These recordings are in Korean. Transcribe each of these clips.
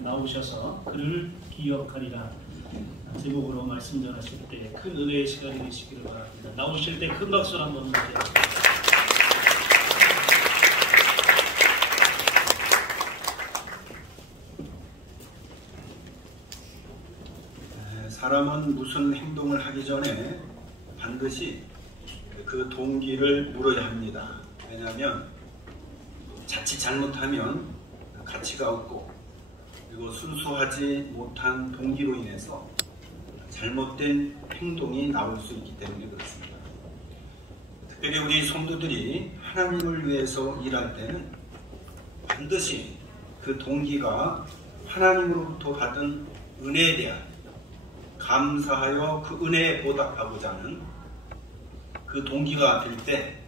나오셔서 그를 기억하리라 제목으로 말씀 전하실 때 큰 은혜의 시간이 되시기를 바랍니다. 나오실 때 큰 박수 한번 주세요. 사람은 무슨 행동을 하기 전에 반드시 그 동기를 물어야 합니다. 왜냐하면 자칫 잘못하면 가치가 없고 그리고 순수하지 못한 동기로 인해서 잘못된 행동이 나올 수 있기 때문에 그렇습니다. 특별히 우리 성도들이 하나님을 위해서 일할 때는 반드시 그 동기가 하나님으로부터 받은 은혜에 대한 감사하여 그 은혜에 보답하고자 하는 그 동기가 될 때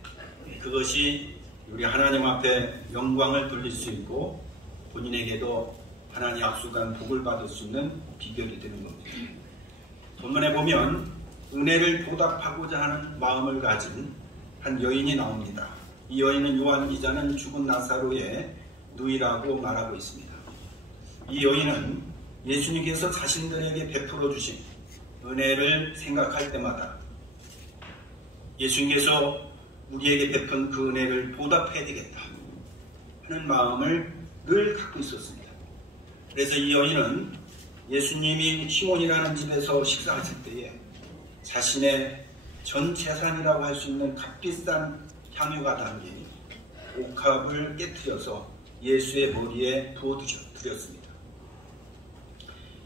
그것이 우리 하나님 앞에 영광을 돌릴 수 있고 본인에게도 하나님 약속한 복을 받을 수 있는 비결이 되는 겁니다. 본문에 보면 은혜를 보답하고자 하는 마음을 가진 한 여인이 나옵니다. 이 여인은 요한 기자는 죽은 나사로의 누이라고 말하고 있습니다. 이 여인은 예수님께서 자신들에게 베풀어 주신 은혜를 생각할 때마다 예수님께서 우리에게 베푼 그 은혜를 보답해야 되겠다 하는 마음을 늘 갖고 있었습니다. 그래서 이 여인은 예수님이 시몬이라는 집에서 식사하실 때에 자신의 전 재산이라고 할 수 있는 값비싼 향유가 담긴 옥합을 깨트려서 예수의 머리에 부어드렸습니다.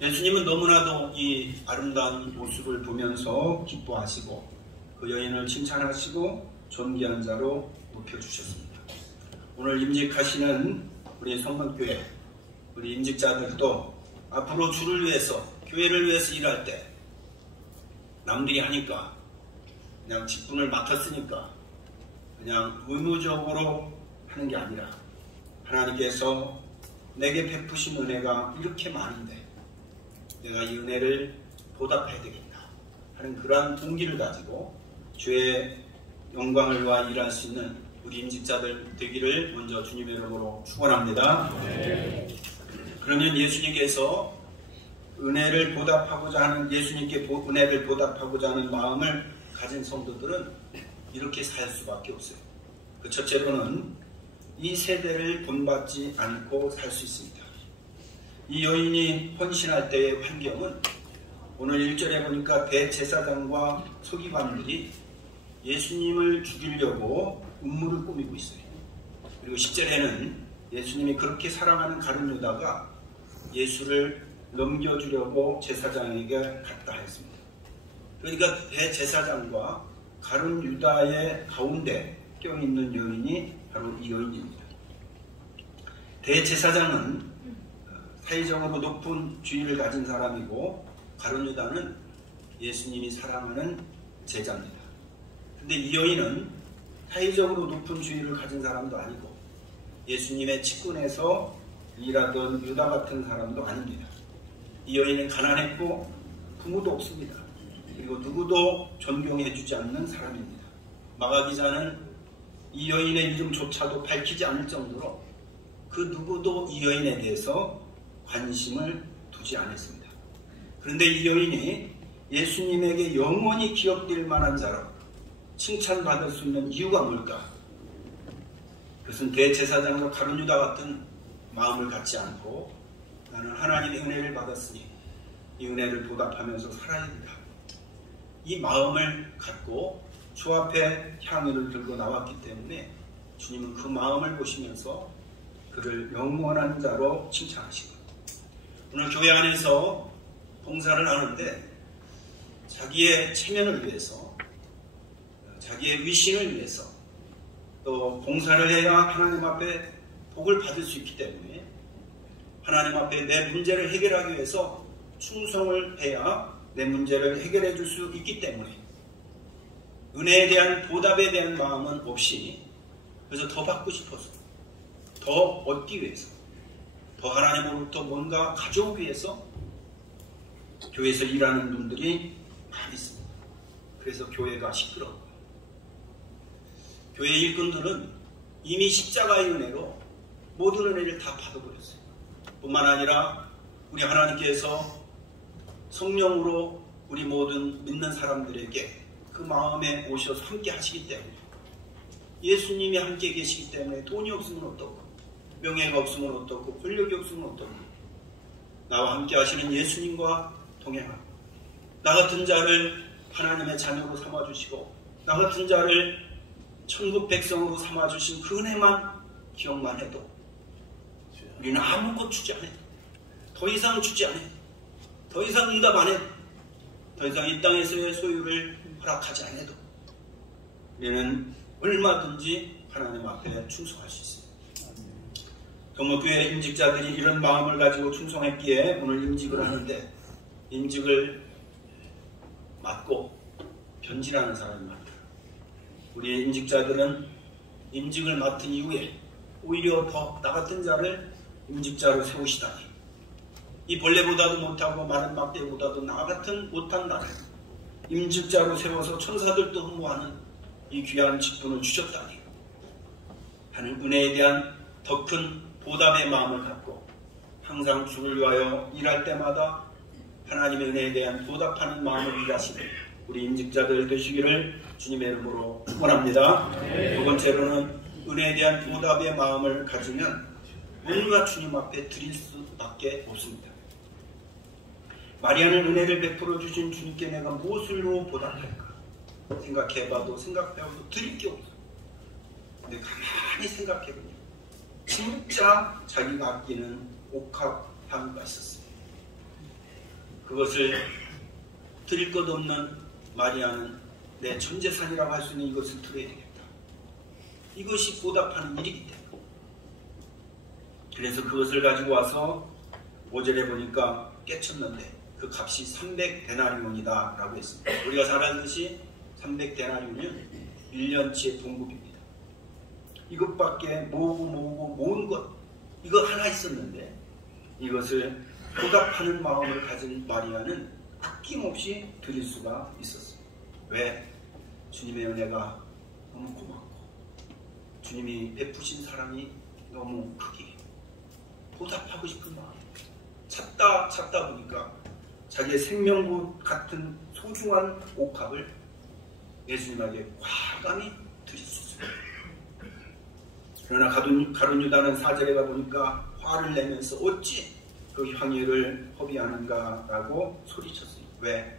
예수님은 너무나도 이 아름다운 모습을 보면서 기뻐하시고 그 여인을 칭찬하시고 존귀한 자로 높여주셨습니다. 오늘 임직하시는 우리 성만교회 우리 임직자들도 앞으로 주를 위해서 교회를 위해서 일할 때 남들이 하니까 그냥 직분을 맡았으니까 그냥 의무적으로 하는 게 아니라 하나님께서 내게 베푸신 은혜가 이렇게 많은데 내가 이 은혜를 보답해야 되겠다 하는 그러한 동기를 가지고 주의 영광을 위하여 일할 수 있는 우리 임직자들 되기를 먼저 주님의 이름으로 축원합니다. 네. 그러면 예수님께서 은혜를 보답하고자 하는 예수님께 은혜를 보답하고자 하는 마음을 가진 성도들은 이렇게 살 수밖에 없어요. 그 첫째로는 이 세대를 본받지 않고 살 수 있습니다. 이 여인이 헌신할 때의 환경은 오늘 1절에 보니까 대제사장과 서기관들이 예수님을 죽이려고 음모를 꾸미고 있어요. 그리고 10절에는 예수님이 그렇게 사랑하는 가룟 유다가 예수를 넘겨주려고 제사장에게 갔다 했습니다. 그러니까 대제사장과 가룟 유다의 가운데 껴있는 여인이 바로 이 여인입니다. 대제사장은 사회적으로 높은 주의를 가진 사람이고 가룟 유다는 예수님이 사랑하는 제자입니다. 근데 이 여인은 사회적으로 높은 주의를 가진 사람도 아니고 예수님의 직분에서 일하던 유다 같은 사람도 아닙니다. 이 여인은 가난했고 부모도 없습니다. 그리고 누구도 존경해주지 않는 사람입니다. 마가 기자는 이 여인의 이름조차도 밝히지 않을 정도로 그 누구도 이 여인에 대해서 관심을 두지 않았습니다. 그런데 이 여인이 예수님에게 영원히 기억될 만한 자로 칭찬받을 수 있는 이유가 뭘까? 그것은 대제사장과 가룟 유다 같은 마음을 갖지 않고 나는 하나님의 은혜를 받았으니 이 은혜를 보답하면서 살아야 된다. 이 마음을 갖고 주 앞에 향유를 들고 나왔기 때문에 주님은 그 마음을 보시면서 그를 영원한 자로 칭찬하시고 오늘 교회 안에서 봉사를 하는데 자기의 체면을 위해서 자기의 위신을 위해서 또 봉사를 해야 하나님 앞에 복을 받을 수 있기 때문에 하나님 앞에 내 문제를 해결하기 위해서 충성을 해야 내 문제를 해결해 줄 수 있기 때문에 은혜에 대한 보답에 대한 마음은 없이 그래서 더 받고 싶어서 더 얻기 위해서 더 하나님으로부터 뭔가 가져오기 위해서 교회에서 일하는 분들이 많이 있습니다. 그래서 교회가 시끄러워요. 교회 일꾼들은 이미 십자가의 은혜로 모든 은혜를 다 받아버렸어요. 뿐만 아니라 우리 하나님께서 성령으로 우리 모든 믿는 사람들에게 그 마음에 오셔서 함께 하시기 때문에, 예수님이 함께 계시기 때문에 돈이 없으면 어떻고, 명예가 없으면 어떻고, 권력이 없으면 어떻고, 나와 함께 하시는 예수님과 동행하고, 나 같은 자를 하나님의 자녀로 삼아주시고, 나 같은 자를 천국 백성으로 삼아주신 그 은혜만 기억만 해도 우리는 아무것도 주지 않아요. 더 이상 주지 않아요. 더 이상 응답 안 해요. 더 이상 이 땅에서의 소유를 허락하지 않아도 우리는 얼마든지 하나님 앞에 충성할 수 있습니다. 동목교회 임직자들이 이런 마음을 가지고 충성했기에 오늘 임직을 하는데, 임직을 맡고 변질하는 사람이 많다. 우리 임직자들은 임직을 맡은 이후에 오히려 더 나 같은 자를 임직자로 세우시다니, 이 벌레보다도 못하고 마른 막대보다도 나 같은 못한 나를 임직자로 세워서 천사들도 흠모하는 이 귀한 직분을 주셨다니 하는 은혜에 대한 더 큰 보답의 마음을 갖고 항상 주를 위하여 일할 때마다 하나님의 은혜에 대한 보답하는 마음을 일하시는 우리 임직자들 되시기를 주님의 이름으로 축원합니다. 두 번째로는 은혜에 대한 보답의 마음을 가지면 뭔가 주님 앞에 드릴 수밖에 없습니다. 마리아는 은혜를 베풀어 주신 주님께 내가 무엇으로 보답할까 생각해봐도 생각해봐도 드릴 게 없어. 근데 가만히 생각해보니 진짜 자기가 아끼는 옥합향유가 있었어요. 그것을 드릴 것 없는 마리아는 내 전재산이라고 할 수 있는 이것을 드려야 되겠다. 이것이 보답하는 일이기 때문에. 그래서 그것을 가지고 와서 5절에 보니까 깨쳤는데 그 값이 300데나리온이다 라고 했습니다. 우리가 잘 알듯이 300데나리온은 1년치의 봉급입니다. 이것밖에 모으고 모은 것, 이거 하나 있었는데 이것을 보답하는 마음을 가진 마리아는 아낌없이 드릴 수가 있었어요. 왜? 주님의 은혜가 너무 고맙고 주님이 베푸신 사랑이 너무 크기에 보답하고 싶은 마음, 찾다 보니까 자기의 생명보 같은 소중한 옥합을 예수님에게 과감히 드릴 수 있어요. 그러나 가룟 유다는 4절에 가보니까 화를 내면서 어찌 그 향유를 허비하는가 라고 소리쳤어요. 왜?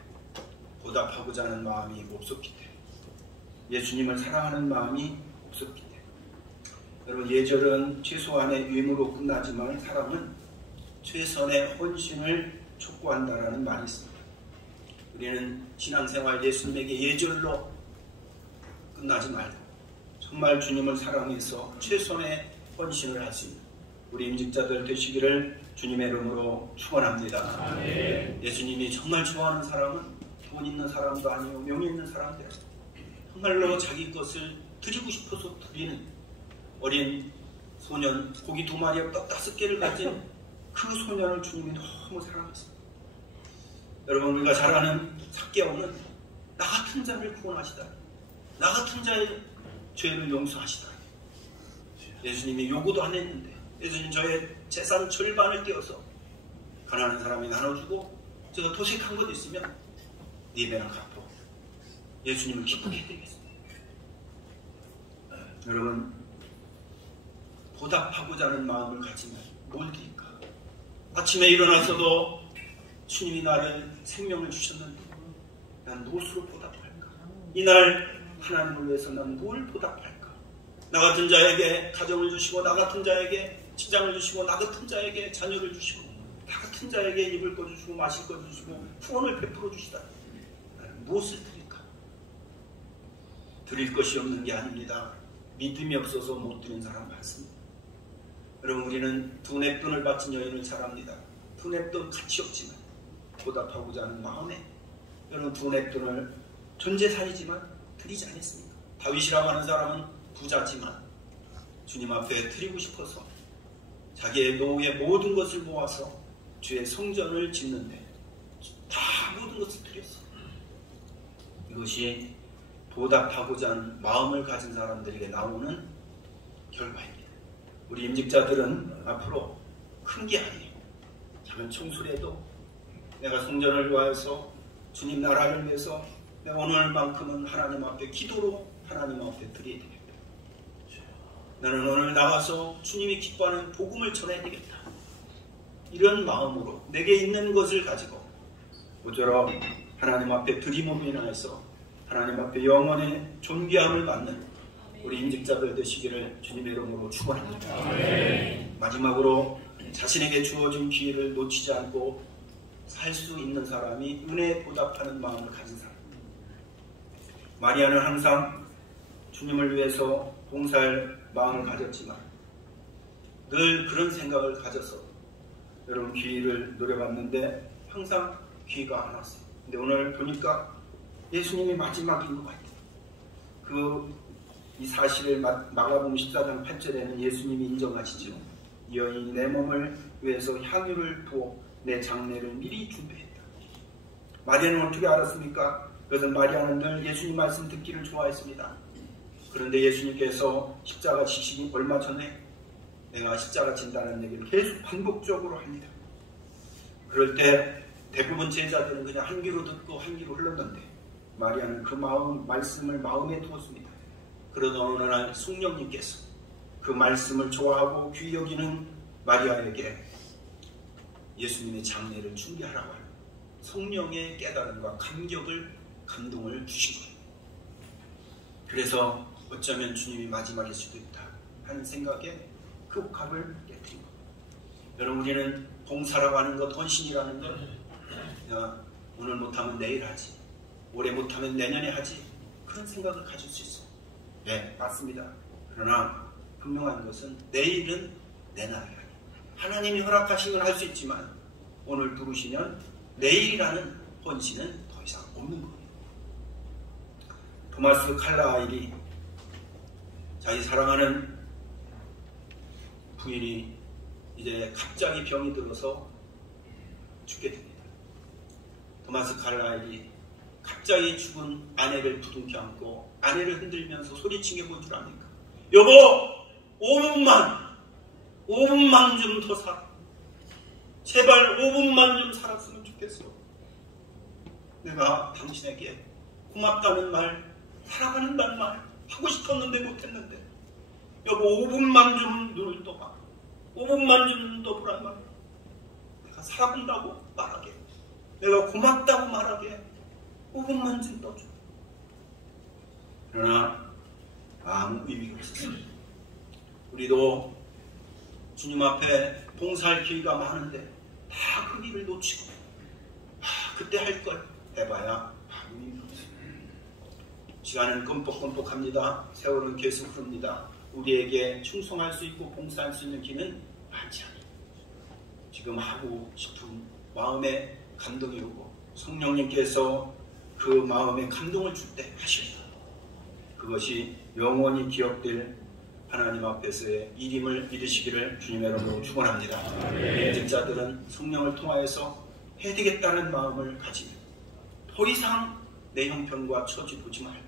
보답하고자 하는 마음이 없었기 때문에, 예수님을 사랑하는 마음이 없었기 때문에. 여러분, 예절은 최소한의 유임으로 끝나지만 사람은 최선의 헌신을 촉구한다라는 말이 있습니다. 우리는 신앙생활 예수님에게 예절로 끝나지 말고 정말 주님을 사랑해서 최선의 헌신을 할 수 있는 우리 임직자들 되시기를 주님의 이름으로 축원합니다. 아멘. 예수님이 정말 좋아하는 사람은 돈 있는 사람도 아니고 명예 있는 사람도 아니고 정말로 자기 것을 드리고 싶어서 드리는 어린 소년, 고기 2마리와 떡 5개를 가진 그 소년을 주님이 너무 사랑했습니다. 여러분, 우리가 잘 아는 삭개오는 나 같은 자를 구원하시다, 나 같은 자의 죄를 용서하시다. 예수님이 요구도 안 했는데 예수님 저의 재산 절반을 떼어서 가난한 사람이 나눠주고 제가 도색한 것 있으면 네 배나 갚고 예수님을 기쁘게 해드리겠습니다. 여러분, 보답하고자 하는 마음을 가지면 뭘 드릴까? 아침에 일어나서도 주님이 나를 생명을 주셨는데 난 무엇으로 보답할까? 이날 하나님을 위해서 난 뭘 보답할까? 나 같은 자에게 가정을 주시고, 나 같은 자에게 직장을 주시고, 나 같은 자에게 자녀를 주시고, 나 같은 자에게 입을 거 주시고 마실 거 주시고 후원을 베풀어 주시다. 무엇을 드릴까? 드릴 것이 없는 게 아닙니다. 믿음이 없어서 못 드린 사람 많습니다. 여러분, 우리는 두 냅돈을 바친 여인을 잘 압니다. 두 냅돈 가치 없지만 보답하고자 하는 마음에 여러분 두 냅돈을 전 재산이지만 드리지 않았습니까? 다윗이라고 하는 사람은 부자지만 주님 앞에 드리고 싶어서 자기의 노후의 모든 것을 모아서 주의 성전을 짓는데 다 모든 것을 드렸어. 이것이 보답하고자 하는 마음을 가진 사람들에게 나오는 결과입니다. 우리 임직자들은 앞으로 큰 게 아니에요. 작은 청소라도 내가 성전을 위하여서 주님 나라를 위해서 내가 오늘만큼은 하나님 앞에 기도로 하나님 앞에 드려야 되겠다. 나는 오늘 나가서 주님이 기뻐하는 복음을 전해야 되겠다. 이런 마음으로 내게 있는 것을 가지고 모쪼록 하나님 앞에 드림으로 인하여서 하나님 앞에 영원의 존귀함을 받는 우리 임직자들 되시기를 주님의 이름으로 축원합니다. 마지막으로 자신에게 주어진 기회를 놓치지 않고 살 수 있는 사람이 은혜에 보답하는 마음을 가진 사람. 마리아는 항상 주님을 위해서 봉사할 마음을 가졌지만 늘 그런 생각을 가져서 여러분 기회를 노려봤는데 항상 기회가 안 왔어요. 근데 오늘 보니까 예수님이 마지막인 것 같아요. 이 사실을 마가복음 14장 8절에는 예수님이 인정하시죠. 이 여인이 내 몸을 위해서 향유를 부어 내 장례를 미리 준비했다. 마리아는 어떻게 알았습니까? 그것은 마리아는 늘 예수님 말씀 듣기를 좋아했습니다. 그런데 예수님께서 십자가 지시기 얼마 전에 내가 십자가 진다는 얘기를 계속 반복적으로 합니다. 그럴 때 대부분 제자들은 그냥 한 귀로 듣고 한 귀로 흘렀는데 마리아는 그 말씀을 마음에 두었습니다. 그러던 어느 날 성령님께서 그 말씀을 좋아하고 귀히 여기는 마리아에게 예수님의 장례를 준비하라고 하는 성령의 깨달음과 감동을 주신 거예요. 그래서 어쩌면 주님이 마지막일 수도 있다 하는 생각에 그 옥합을 깨뜨린 겁니다. 여러분, 우리는 봉사라고 하는 것, 헌신이라는 것, 오늘 못하면 내일 하지, 올해 못하면 내년에 하지, 그런 생각을 가질 수 있어요. 네, 맞습니다. 그러나 분명한 것은 내일은 내 날이 아니에요. 하나님이 허락하신 건 할 수 있지만 오늘 부르시면 내일이라는 헌신은 더 이상 없는 거예요. 토마스 칼라일이 자기 사랑하는 부인이 이제 갑자기 병이 들어서 죽게 됩니다. 토마스 칼라일이 갑자기 죽은 아내를 부둥켜 안고 아내를 흔들면서 소리치게 볼 줄 압니까? 여보, 5분만 좀 더 살아. 제발 5분만 좀 살았으면 좋겠어. 내가 당신에게 고맙다는 말, 사랑한다는 말 하고 싶었는데 못했는데, 여보 5분만 좀 눈을 떠봐. 5분만 좀 눈 떠보란 말이야. 내가 사랑한다고 말하게, 내가 고맙다고 말하게 5분만 좀 떠줘. 그러나 아무 의미가 없었어요. 우리도 주님 앞에 봉사할 기회가 많은데 다 그 길을 놓치고 그때 할 걸 해봐야 아무 의미가 없어요. 시간은 껌뻑껌뻑합니다. 세월은 계속 흐릅니다. 우리에게 충성할 수 있고 봉사할 수 있는 길은 많지 않아요. 지금 하고 싶은 마음에 감동이 오고 성령님께서 그 마음에 감동을 줄 때 하십니다. 그것이 영원히 기억될 하나님 앞에서의 일임을 믿으시기를 주님의 이름으로 축원합니다. 임직자들은 성령을 통하여서 해야 되겠다는 마음을 가지며 더 이상 내 형편과 처지 보지 말고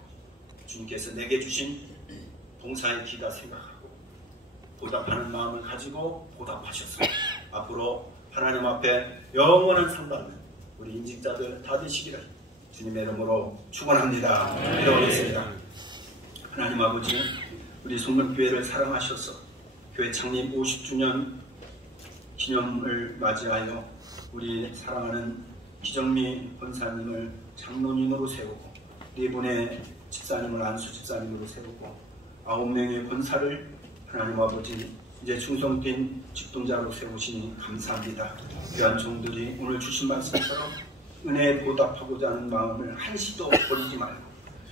주님께서 내게 주신 봉사의 기다 생각하고 보답하는 마음을 가지고 보답하셔서 앞으로 하나님 앞에 영원한 상 받는 우리 임직자들 다 되시기를 주님의 이름으로 축원합니다. 기도하겠습니다. 하나님 아버지, 우리 송문교회를 사랑하셔서 교회 창립 50주년 기념을 맞이하여 우리 사랑하는 기정미 권사님을 장로님으로 세우고 4분의 집사님을 안수 집사님으로 세우고 9명의 권사를 하나님 아버지 이제 충성된 직동자로 세우시니 감사합니다. 귀한 종들이 오늘 주신 말씀처럼 은혜에 보답하고자 하는 마음을 한시도 버리지 말고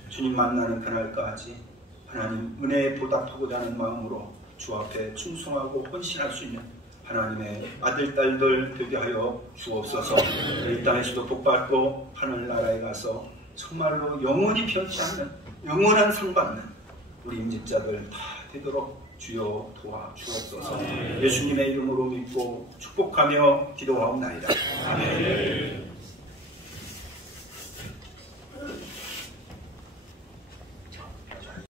주님 만나는 그날까지 하나님 은혜에 보답하고자 하는 마음으로 주 앞에 충성하고 헌신할 수 있는 하나님의 아들, 딸들 되게 하여 주옵소서. 이 땅에서도 복받고 하늘나라에 가서 정말로 영원히 변치 않는 영원한 상 받는 우리 임직자들 다 되도록 주여 도와 주옵소서. 예수님의 이름으로 믿고 축복하며 기도하옵나이다. 아멘.